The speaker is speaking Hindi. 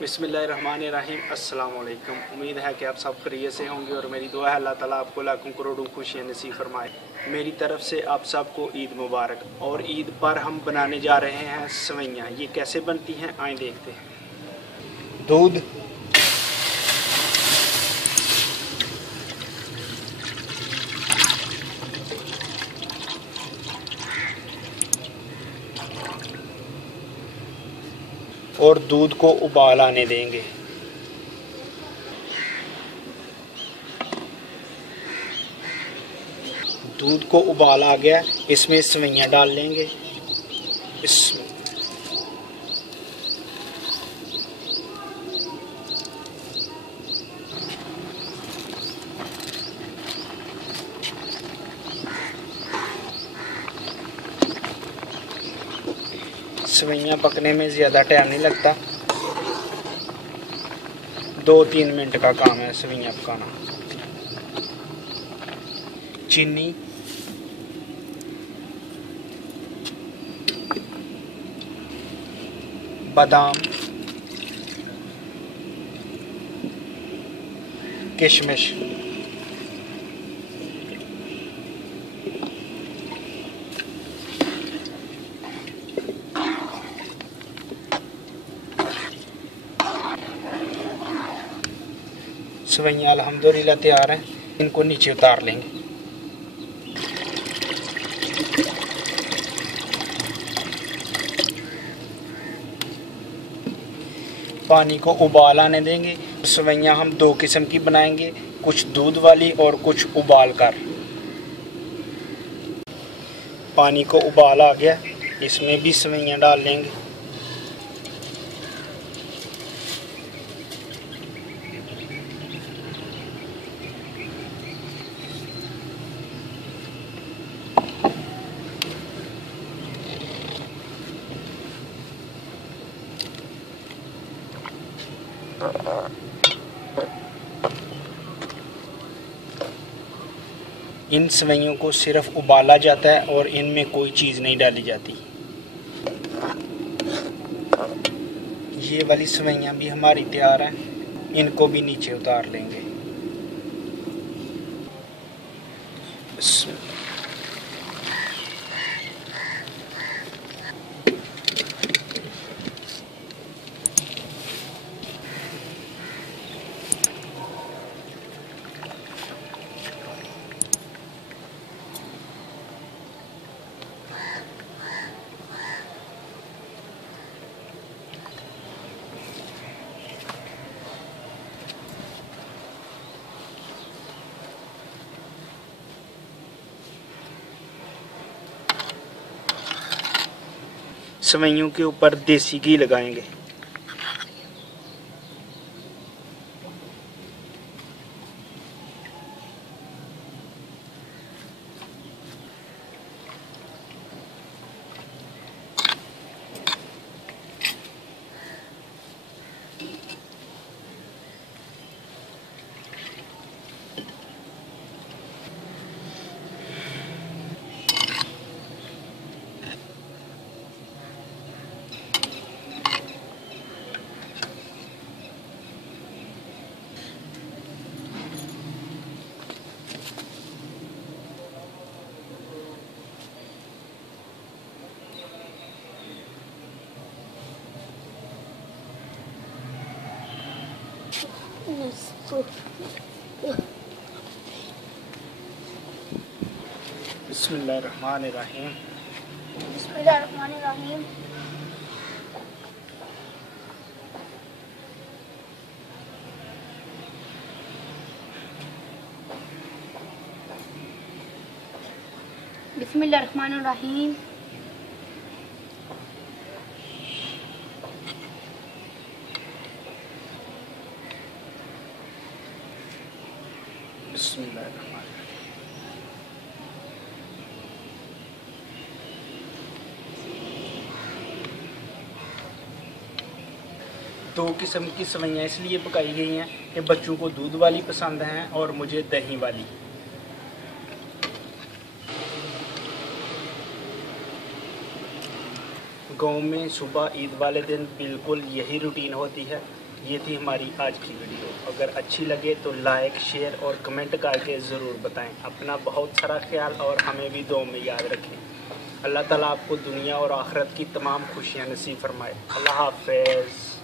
बिस्मिल्लाहिर्रहमानिर्रहीम। अस्सलाम वालेकुम। उम्मीद है कि आप सब खैरियत से होंगे और मेरी दुआ है अल्लाह ताला आपको लाखों करोड़ों खुशियाँ नसीब फरमाए। मेरी तरफ से आप सबको ईद मुबारक। और ईद पर हम बनाने जा रहे हैं सेवइयाँ। ये कैसे बनती हैं आए देखते हैं। दूध, और दूध को उबाल आने देंगे। दूध को उबाल आ गया, इसमें सेवइयाँ डाल लेंगे। सेवइयाँ पकने में ज़्यादा टाइम नहीं लगता, 2-3 मिनट का काम है सेवइयाँ पकाना। चीनी, बादाम, किशमिश, सेवइयाँ अल्हम्दुलिल्लाह तैयार हैं। इनको नीचे उतार लेंगे। पानी को उबाल आने देंगे। सेवइयाँ हम 2 किस्म की बनाएंगे, कुछ दूध वाली और कुछ उबाल कर। पानी को उबाल आ गया, इसमें भी सेवइयाँ डाल लेंगे। इन सेवइयों को सिर्फ उबाला जाता है और इनमें कोई चीज़ नहीं डाली जाती। ये वाली सेवइयाँ भी हमारी तैयार हैं, इनको भी नीचे उतार लेंगे। सेवइयों के ऊपर देसी घी लगाएंगे। बिस्मिल्लाहिर्रहमानिर्रहीम। बिस्मिल्लाहिर्रहमानिर्रहीम। बिस्मिल्लाहिर्रहमानिर्रहीम। बिस्मिल्लाहिर्रहमानिर्रहीम। दो किस्म की सेवइयाँ इसलिए पकाई गई हैं कि बच्चों को दूध वाली पसंद हैं और मुझे दही वाली। गांव में सुबह ईद वाले दिन बिल्कुल यही रूटीन होती है ये थी हमारी आज की वीडियो। अगर अच्छी लगे तो लाइक, शेयर और कमेंट करके ज़रूर बताएं। अपना बहुत सारा ख्याल और हमें भी दुआ में याद रखें। अल्लाह ताला आपको दुनिया और आखिरत की तमाम खुशियाँ नसीब फरमाए। अल्लाह हाफ़िज़।